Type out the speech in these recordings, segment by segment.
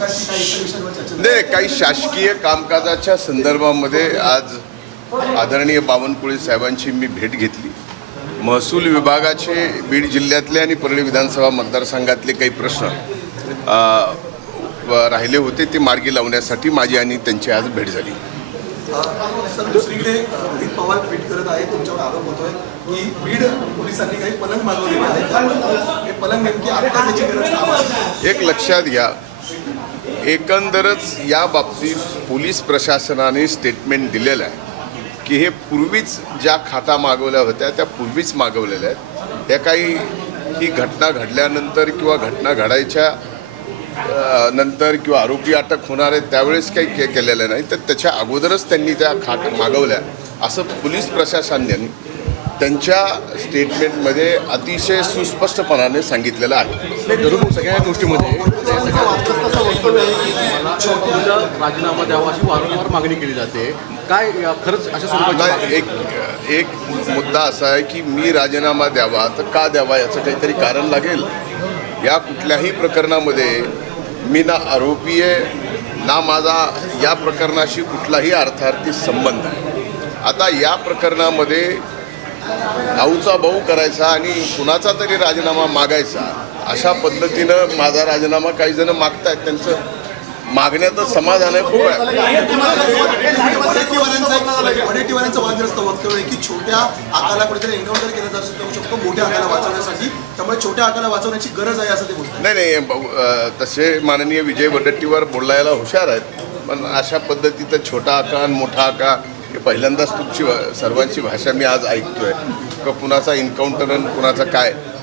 नाही काही शासकीय कामकाजाच्या संदर्भामध्ये आज आदरणीय बावनकुळे साहेबांची मी भेट घेतली. महसूल विभागाचे बीड जिल्ह्यातले आणि परळी विधानसभा मतदारसंघातले काही प्रश्न राहिले होते ते मार्गी लावण्यासाठी माझी आणि त्यांची आज भेट झाली. सर दुसरीकडे अ, रोहित पवार ट्विट करत आहे तुमच्यावर आरोप होतोय की बीड पोलिसांनी काही पलंग मागवलेले आहेत. त्यामुळे पलंग नेमकी आता त्याची गरज का भासते? एक लक्षात घ्या एकंदरच या बाबतीत पोलीस प्रशासनाने स्टेटमेंट दिलेलं आहे की हे पूर्वीच ज्या खाता मागवल्या होत्या त्या पूर्वीच मागवलेल्या आहेत. त्या काही ही घटना घडल्यानंतर किंवा घटना घडायच्या नंतर किंवा आरोपी अटक होणार आहेत त्यावेळेस काही के केलेलं नाही. तर त्याच्या अगोदरच त्यांनी त्या खाट मागवल्या. असं पोलीस प्रशासनाने त्यांच्या स्टेटमेंटमध्ये अतिशय सुस्पष्टपणाने सांगितलेलं आहे. सगळ्या गोष्टीमध्ये राजीनामा द्यावा अशी वारंवार मागणी केली जाते. काय खरंच अशा स्वरूपाची? एक एक मुद्दा असा आहे की मी राजीनामा द्यावा तर का द्यावा याचं काहीतरी कारण लागेल? या कुठल्याही प्रकरणामध्ये मी ना आरोपी आहे ना माझा या प्रकरणाशी कुठलाही अर्थार्थी संबंध आहे आता या प्रकरणामध्ये भाऊचा भाऊ करायचा आणि कुणाचा तरी राजीनामा मागायचा अशा पद्धतीनं माझा राजीनामा काही जण मागतायत. त्यांचं मागण्याचं समाधान आहे खूप आहे. वडेट्टीवारांचा एक- वडेट्टीवारांचं वादग्रस्त वक्तव्य आहे की छोट्या आकाला कुठेतरी एन्काउंटर केलं जाऊ शकतो मोठ्या आकाला वाचवण्यासाठी. त्यामुळे छोट्या आकाला वाचवण्याची गरज आहे असं ते बोलतात. नाही नाही तसे माननीय विजय वडट्टीवर बोलायला हुशार आहेत. पण अशा पद्धतीचं छोटा आका आणि मोठा आका हे पहिल्यांदाच तुमची सर्वांची भाषा मी आज ऐकतोय. का कुणाचा इन्काउंटर आणि कुणाचा काय?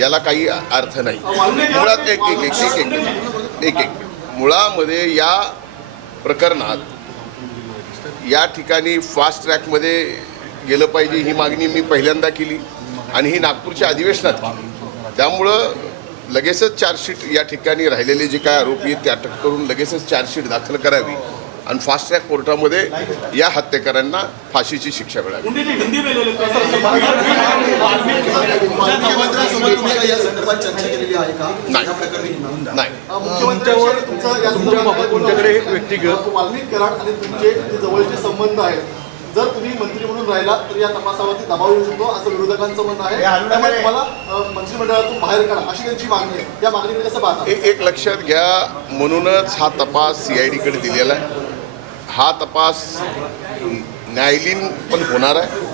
याला काही अर्थ नाही. मुळात एक एक एक एक एक एक एक. मुळामध्ये या प्रकरणात या ठिकाणी फास्ट ट्रॅकमध्ये गेलं पाहिजे ही मागणी मी पहिल्यांदा केली आणि ही नागपूरच्या अधिवेशनात केली. त्यामुळं लगेचच चार्जशीट या ठिकाणी राहिलेले जे काय आरोपी आहेत ते अटक करून लगेचच चार्जशीट दाखल करावी. आणि फास्ट ट्रॅक कोर्टामध्ये या हत्येकरांना फाशीची शिक्षा मिळावी नाही. तुमच्याकडे एक व्यक्तिगत वाल्मिक कराड आणि तुमचे जवळचे संबंध आहेत जर तुम्ही मंत्री म्हणून राहिला तर या तपासावरती दबाव येऊ शकतो असं विरोधकांचं म्हणणं आहे. त्यामुळे तुम्हाला अ, मंत्रिमंडळातून बाहेर काढा अशी त्यांची मागणी आहे. या मागणीकडे कसं पाहता? एक एक लक्षात घ्या म्हणूनच हा तपास सी आय डीकडे दिलेला आहे. हा तपास न्यायालयीन पण होणार आहे.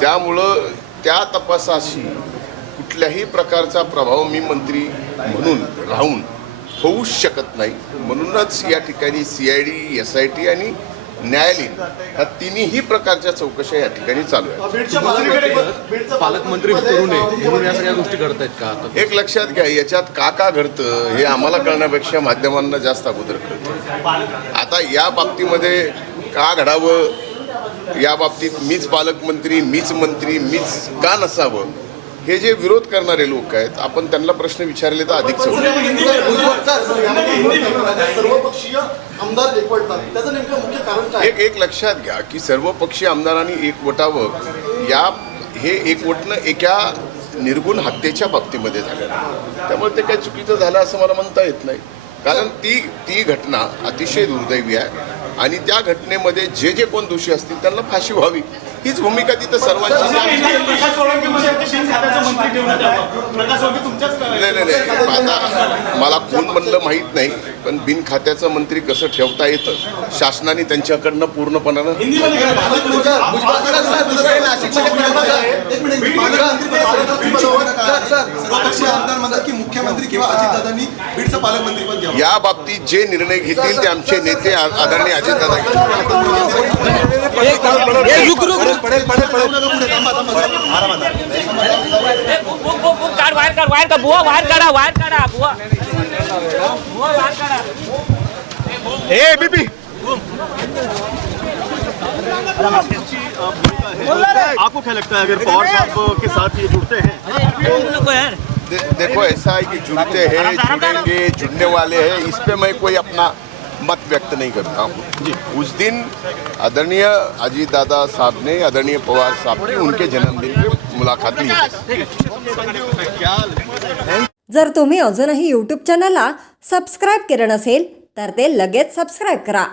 त्यामुळं त्या तपासाशी कुठल्याही प्रकारचा प्रभाव मी मंत्री म्हणून राहून होऊ शकत नाही. म्हणूनच या ठिकाणी C I D S I T आणि न्यायालयीन ह्या तिन्ही प्रकारच्या चौकशा या ठिकाणी चालू आहेत. पालकमंत्री म्हणून या सगळ्या गोष्टी घडत आहेत का? आता एक लक्षात घ्या याच्यात का का घडतं हे आम्हाला कळण्यापेक्षा माध्यमांना जास्त अगोदर कळतं. आता या बाबतीमध्ये का घडावं? या बाबतीत मीच पालकमंत्री मीच मंत्री मीच का नसावं? हे जे विरोध करणारे लोक आहेत आपण त्यांना प्रश्न विचारले तर अधिक चौक सर्वपक्षीय आमदार एकवटतात. त्याचं नेमकं मुख्य कारण काय? एक एक लक्षात घ्या की सर्वपक्षीय आमदारांनी एकवटावं. या हे एकवटणं एका निर्गुण हत्येच्या बाबतीमध्ये आहे. त्यामुळे ते काही चुकीचं झालं असं मला म्हणता येत नाही. कारण ती ती घटना अतिशय दुर्दैवी आहे आणि त्या घटनेमध्ये जे जे कोण दोषी असतील त्यांना फाशी व्हावी हीच भूमिका तिथं सर्वांची नाही नाही नाही आता मला कोण म्हणलं माहीत नाही पण बिन खात्याचं मंत्री कसं ठेवता येतं शासनाने त्यांच्याकडनं पूर्णपणानं म्हणतात की मुख्यमंत्री किंवा अजितदादांनी बीडचं पालकमंत्रीपद घ्यावं. या बाबतीत जे निर्णय घेतील ते आमचे नेते आदरणीय अजितदादा घेतील. काढ काढ बुवा काढा काढा बुवा. बुवा काढा. ए बीपी आपको क्या लगता है अगर पवार साहब के साथ ये जुड़ते हैं। दे, देखो ऐसा है कि जुड़ते हैं जुड़ेंगे जुड़ने वाले हैं इस पे मैं कोई अपना मत व्यक्त नहीं करता हूँ। जी। उस दिन आदरणीय अजीत दादा साहब ने आदरणीय पवार साहब ने उनके जन्मदिन पे मुलाकात ली। थी जर तुम्ही अजूनही यूट्यूब चॅनलला सबस्क्राईब केलं नसेल तर ते लगेच सबस्क्राईब करा.